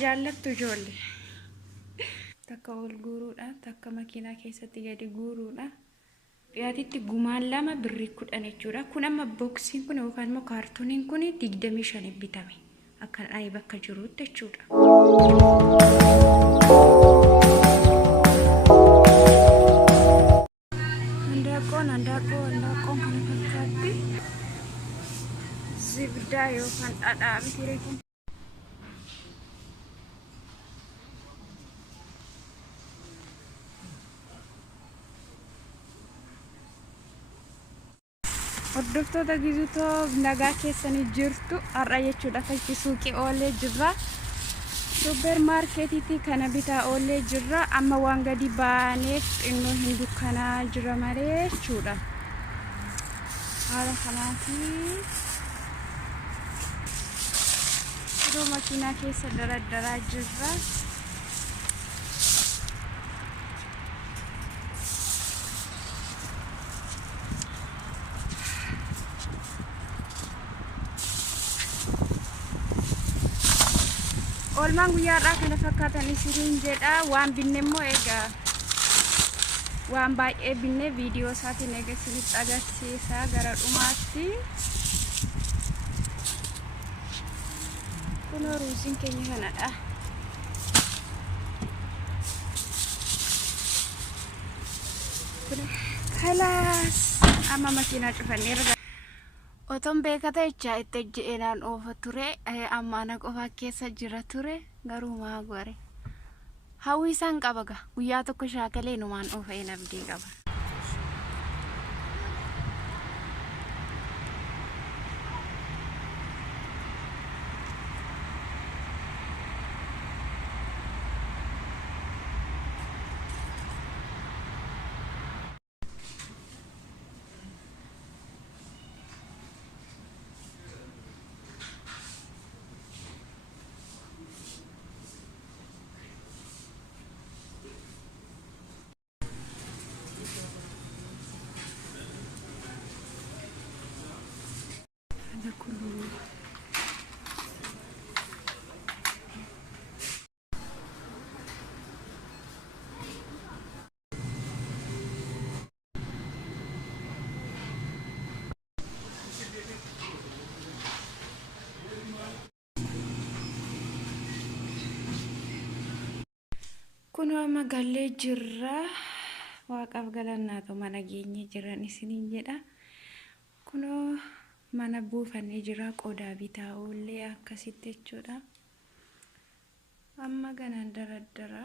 jaallattu ijoollee. Takka ol guuruudha, takka makiinaa keessatti gadi guuruudha. Dhiyaatitti gumaan lama birrii 10 jechuudha. Kun amma booksiin kun yookaan immoo kaartooniin kun 25 bitame. Akka ani bakka jirutti jechuudha. Handaaqoon kana fakkaatti zibdaa yookaan dhadhaa miti kun. Hordoftoota gizutoo nagaa keessanii jirtu har'a jechuudha. Fakki suuqii oolee jirra. Super marketiitti kana bitaa oolee jirra. Amma waan gadi baaneef xinnoo hin dukkanaa jira malee jechuudha. Haala kanaatiin yeroo makiinaa keessa daradaraa jirra. Olmaan guyyaarraa kana fakkaatan isiniin jedha. Waan binne immoo egaa waan baay'ee binne viidiyoo isaatiin egaa isinitti agarsiisa gara dhumaatti. Kunoo ruuziin keenya kanadha. Kalaas amma makiinaa cufannee oton beekata jecha itti je'eenaan oofa ture amma ana qofa keessa jira ture garuu maa gore hawwi isaan qaba guyyaa tokko shaakalee numaan oofa hin abdii qaba. Kunoo magaalee jirra. Waaqaaf galannaatu mana geenye jiran isiniin jedha. Kunoo mana buufannee jira qodaa bitaa oolee akkasitti jechuudha. Amma ganaan daradara.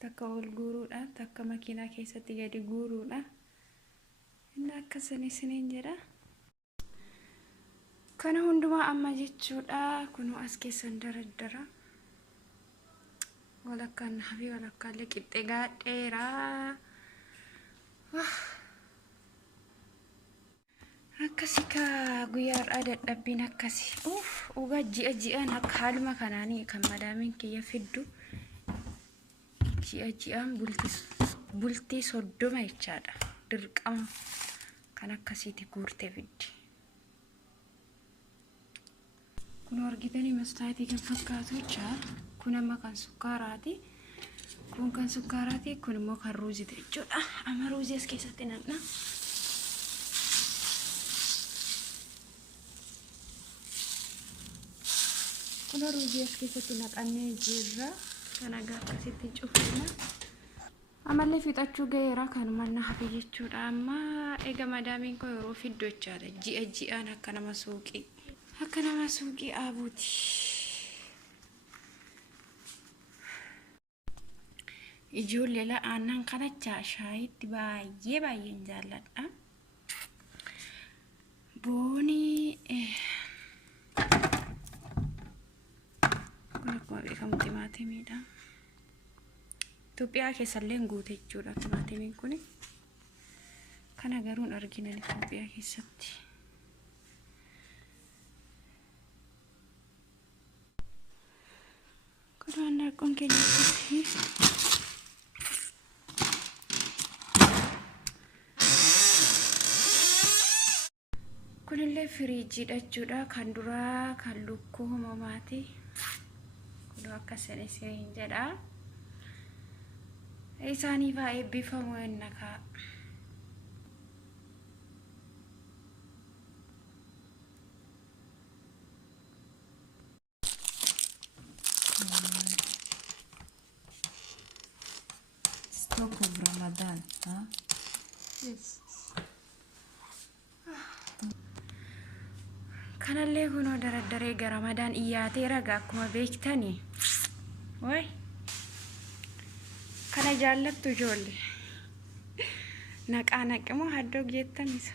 Takka ol guuruudha, takka makiinaa keessatti gadi guuruudha. Inni akkasan isiniin jedha. Kana hundumaa amma jechuudha. Kunoo as keessan daradara. Walakkaan hafi walakkaallee qixxee gaadheeraa. Akkasi ka guyyaarraa dadhabbiin akkasi. Ugaa ji'aan akka haaluma kanaanii kan madaamiin kiyya fiddu. Ji'aan bultii 30 jechaadha. Dirqama kan akkasiiti guurtee fiddi. Kun argitanii mastaatii kan fakkaatu jechaa. Kun amma kan sukkaaraati. Kun kan sukkaaraati. Kun immoo kan ruuziiti jechuudha. Amma ruuzii as keessatti naqna. Kun ruuzii as keessatti naqannee jirra. Kan agaa akkasitti cufna. Amallee fixachuu gaheera kan manna hafe jechuudha. Amma eega madaamiin koo yeroo fiddu jechaadha. Ji'aan akka nama suuqii. Akka nama suuqii aabuuti. Ijoollee aannan kanachaa shaayitti baay'een jaalladha. Boonii kun akkuma beekamu timaatimiidha. Itoophiyaa keessallee guute jechuudha timaatimiin kun. Kana garuun arginan Itoophiyaa keessatti. Kun akkuma keenyatti. Kunillee firiijii jechuudha kan duraa kan lukkuu mamaati. Kun akkasin isin jedha. Isaaniif haa eebbifamu ennaka. Stock of Ramadan, huh? Yes. Kanallee kunoo dardaree gara Ramadaan iyyaatee ragaa akkuma beektani. Way. Kana jaallattu ijoollee. Naqaa naqimo haddoo geettanis.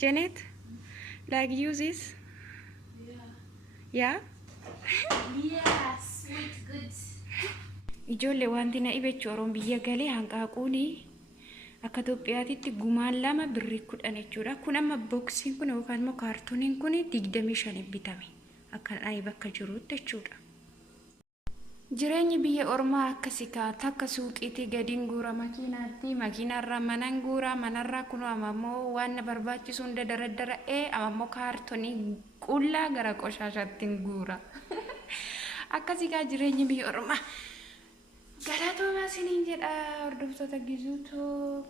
Janet, like use this? Yeah? Yeah, sweet, good. Ijoollee wanti na dhibechu Oromoon biyya galee hanqaaquuni akka Itoophiyaatitti gumaan 2 birrii 10 jechuudha. Kun amma boksiin kun yookaan immoo kaartooniin kun 25 bitame akka ani bakka jirutti jechuudha. Jireenyi biyya Oromoo akkasii takka suuqiitii gadiin guura makiinaatti makiinarraa manan guura manarraa kun ammoo waan barbaachisu hunda dardara'ee ammoo kaartoonii qullaa gara qoshaashaatti guura. Akkasii jireenyi biyya Oromoo. Galatoomaa isiniin jedha hordoftoota Gizuutuu.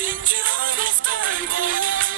Sinjiro goftaan koo